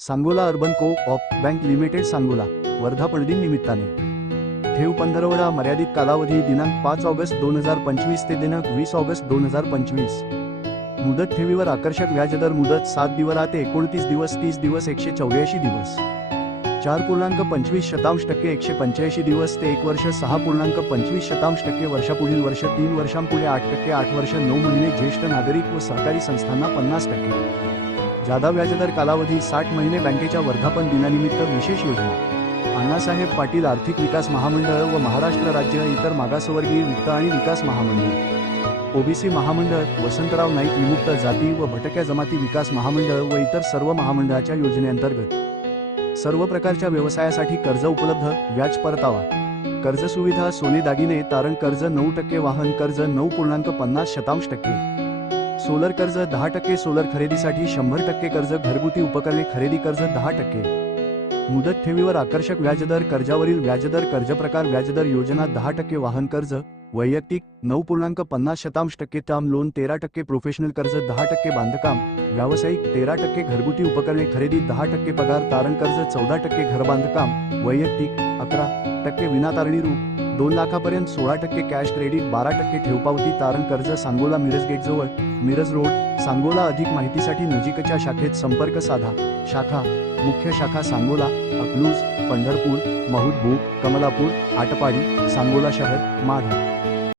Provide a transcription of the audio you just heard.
Sangola urban co op bank limited Sangola वर्धापनदिन निमित्ताने. ठेव पंधरवडा मर्यादित कालावधी दिनांक पाच ऑगस्ट दोन हजार पंचवीस ते दिनांक वीस ऑगस्ट दोन हजार पंचवीस. मुदत ठेवीवर आकर्षक व्याजदर मुदत सात दिवस ते एकोणतीस दिवस तीस दिवस एकशे चौऱ्याऐंशी दिवस. चार पूर्णांक पंचवीस शतांश टक्के एकशे पंच्याऐंशी दिवस ते एक वर्ष सहा पूर्णांक पंचवीस शतांश टक्के वर्षापुढील वर्ष तीन वर्षांपुढे आठ टक्के आठ वर्ष नऊ महिने ज्येष्ठ नागरिक व सहकारी संस्थांना पन्नास टक्के. जादा व्याजदर कालावधी साठ महिने बँकेच्या वर्धापन दिनानिमित्त विशेष योजना. अण्णासाहेब पाटील आर्थिक विकास महामंडळ व महाराष्ट्र राज्य इतर मागासवर्गीय वित्त आणि विकास महामंडळ. ओबीसी महामंडळ वसंतराव नाईक विमुक्त जाती व भटक्या जमाती विकास महामंडळ व इतर सर्व महामंडळाच्या योजनेअंतर्गत. सर्व प्रकारच्या व्यवसायासाठी कर्ज उपलब्ध व्याज परतावा. कर्ज सुविधा सोने दागिने तारण कर्ज नऊ टक्के वाहन कर्ज नऊ पूर्णांक पन्नास शतांश टक्के. सोलर कर्ज दहा टक्के सोलर खरेदीसाठी शंभर टक्के कर्ज घरगुती उपकरणे खरेदी कर्ज दहा टक्के. मुदत ठेवीवर आकर्षक व्याजदर कर्जावरील व्याजदर कर्ज प्रकार व्याजदर योजना दहा टक्के वाहन कर्ज वैयक्तिक नऊ पूर्णांक पन्नास शतांश टक्के टर्म लोन तेरा टक्के प्रोफेशनल कर्ज दहा टक्के बांधकाम व्यावसायिक तेरा टक्के घरगुती उपकरणे खरेदी दहा टक्के पगार तारण कर्ज चौदा टक्के घर बांधकाम वैयक्तिक अकरा टक्के विनातारणी रूप दोन लाखापर्यंत सोळा टक्के कॅश क्रेडिट बारा टक्के ठेवपावती तारण कर्ज सांगोला मिरज गेट जवळ मिरज रोड सांगोला अधिक माहितीसाठी नजीकच्या शाखेत संपर्क साधा. शाखा मुख्य शाखा सांगोला अकलूज पंढरपूर महूदपूर कमलापूर आटपाडी सांगोला शहर माढा.